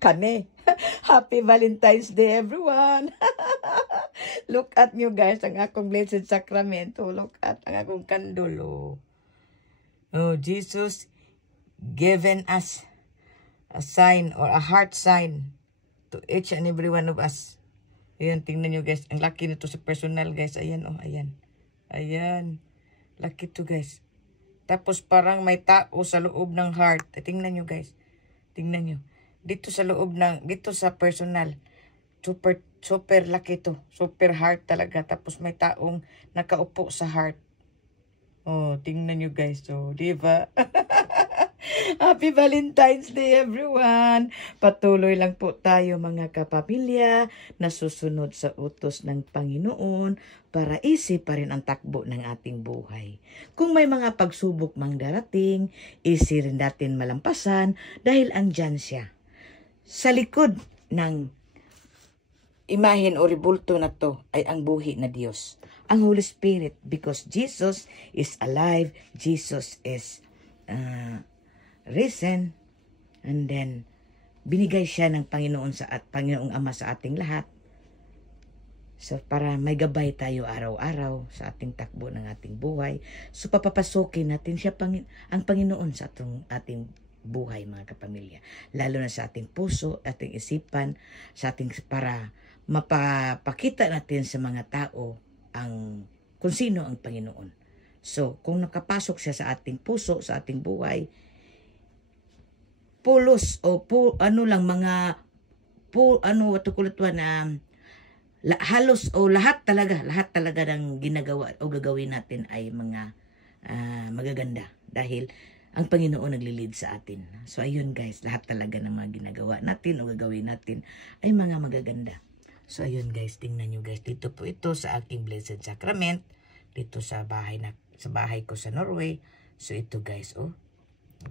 Kane. Happy Valentine's Day, everyone. Look at nyo guys, ang akong blessed sacramento. Look at ang akong kandulo. Oh, Jesus given us a sign or a heart sign to each and every one of us. Ayan, tingnan nyo guys. Ang laki nito sa personal guys. Ayan, oh, ayan. Ayan. Laki to guys. Tapos parang may tao sa loob ng heart. Tingnan nyo guys. Tingnan nyo. Dito sa loob ng, dito sa personal. Super laki to. Super heart talaga. Tapos may taong nakaupo sa heart. Oh, tingnan nyo guys. So, diba? Happy Valentine's Day, everyone! Patuloy lang po tayo mga kapamilya na susunod sa utos ng Panginoon para easy pa rin ang takbo ng ating buhay. Kung may mga pagsubok mang darating, easy rin natin malampasan dahil andyan siya. Sa likod ng imahen o rebulto na to ay ang buhi na Diyos, ang Holy Spirit, because Jesus is alive, Jesus is risen, and then binigay siya ng Panginoon Panginoong Ama sa ating lahat. So para may gabay tayo araw-araw sa ating takbo ng ating buhay. So papapasukin natin siya ang Panginoon sa ating buhay mga kapamilya. Lalo na sa ating puso, ating isipan, sa ating para mapapakita natin sa mga tao kung sino ang Panginoon. So kung nakapasok siya sa ating puso, sa ating buhay, pulos o halos o lahat talaga ng ginagawa o gagawin natin ay mga magaganda dahil ang Panginoon naglilid sa atin. So ayun guys, lahat talaga ng mga ginagawa natin o gagawin natin ay mga magaganda. So ayun guys, tingnan nyo guys, dito po ito sa aking Blessed Sacrament, dito sa bahay ko sa Norway. So ito guys, oh,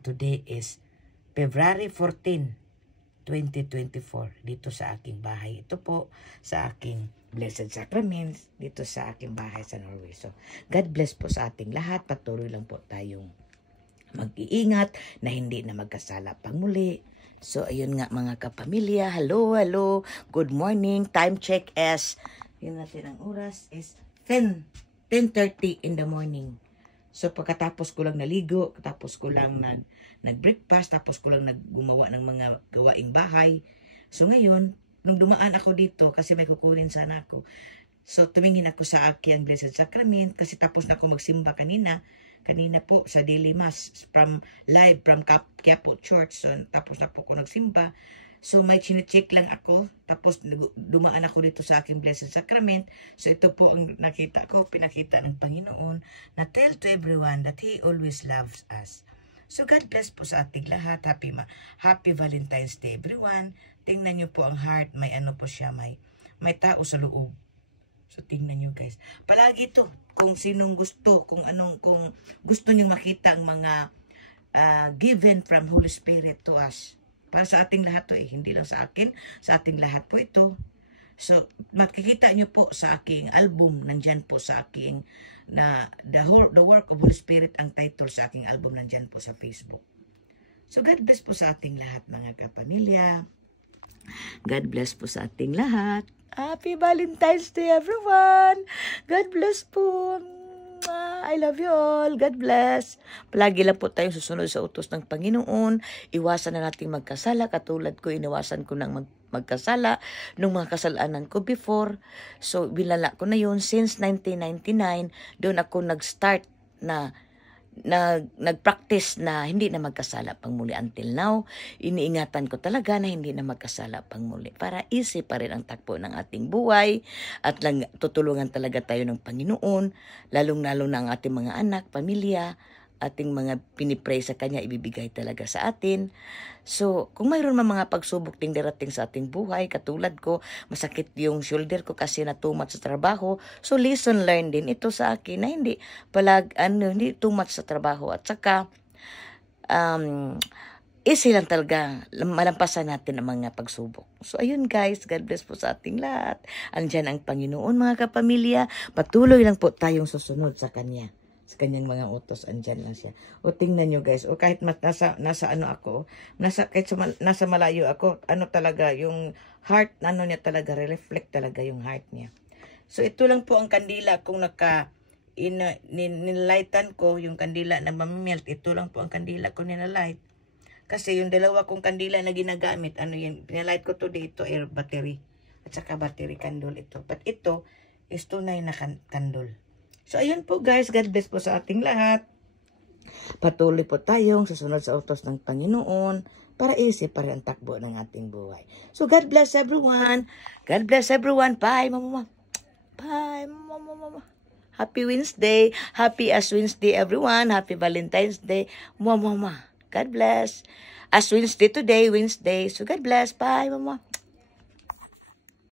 today is February 14, 2024, dito sa aking bahay. Ito po sa aking Blessed Sacraments, dito sa aking bahay sa Norway. So, God bless po sa ating lahat. Patuloy lang po tayong mag-iingat na hindi na magkasala pang muli. So, ayun nga mga kapamilya. Hello, hello. Good morning. Time check is, yun natin ang oras, is 10:30 in the morning. So, pagkatapos ko lang naligo, tapos ko lang nag-breakfast, tapos ko lang gumawa ng mga gawaing bahay. So, ngayon, nung dumaan ako dito, kasi may kukunin sana ako, so, tumingin ako sa aking Blessed Sacrament, kasi tapos na ako magsimba kanina po sa daily mass, from Quiapo Church. So, tapos na po ako nagsimba. So, may chine-check lang ako. Tapos, dumaan ako dito sa aking Blessed Sacrament. So, ito po ang nakita ko, pinakita ng Panginoon, na tell to everyone that He always loves us. So, God bless po sa ating lahat. Happy Valentine's Day, everyone. Tingnan nyo po ang heart. May ano po siya, may tao sa loob. So, tingnan nyo guys. Palagi to, kung sinong gusto, kung gusto nyo makita ang mga given from Holy Spirit to us. Para sa ating lahat to hindi lang sa akin, sa ating lahat po ito. So, makikita nyo po sa aking album, nandyan po sa aking, The Work of Holy Spirit, ang title sa aking album, nandyan po sa Facebook. So, God bless po sa ating lahat mga kapamilya. God bless po sa ating lahat. Happy Valentine's Day, everyone! God bless po! I love you all. God bless. Palagi lang po tayong susunod sa utos ng Panginoon. Iwasan na nating magkasala. Katulad ko, iniwasan ko ng magkasala nung mga kasalanan ko before. So, binala ko na yun. Since 1999, doon ako nag-start na nag-practice na hindi na magkasala pang muli. Until now, iniingatan ko talaga na hindi na magkasala pang muli para easy pa rin ang takbo ng ating buhay at lang tutulungan talaga tayo ng Panginoon, lalong-lalo na ang ating mga anak, pamilya, ating mga pinipray sa Kanya, ibibigay talaga sa atin. So, kung mayroon mga pagsubok ting darating sa ating buhay, katulad ko, masakit yung shoulder ko kasi natumat sa trabaho. So, lesson learned din ito sa akin na hindi hindi tumat sa trabaho. At saka, easy lang talaga malampasan natin ang mga pagsubok. So, ayun guys, God bless po sa ating lahat. Andyan ang Panginoon mga kapamilya. Patuloy lang po tayong susunod sa Kanya. sa kanyang mga utos, andyan lang siya. O tingnan nyo guys, o kahit nasa ano ako, nasa malayo ako, ano talaga, yung heart, ano niya talaga, reflect talaga yung heart niya. So ito lang po ang kandila kung nilalightan ko, yung kandila na mamimelt, ito lang po ang kandila ko nilalight. Kasi yung dalawa kong kandila na ginagamit, ano yan, pinalight ko to dito, air battery. At saka battery candle ito. But ito is tunay na candle. So, ayun po guys. God bless po sa ating lahat. Patuloy po tayong susunod sa utos ng Panginoon para isip pa rin ang takbo ng ating buhay. So, God bless everyone. God bless everyone. Bye, mama. Bye, mama. Happy Wednesday. Happy Ash Wednesday, everyone. Happy Valentine's Day. Mama. God bless. Ash Wednesday today, Wednesday. So, God bless. Bye, mama.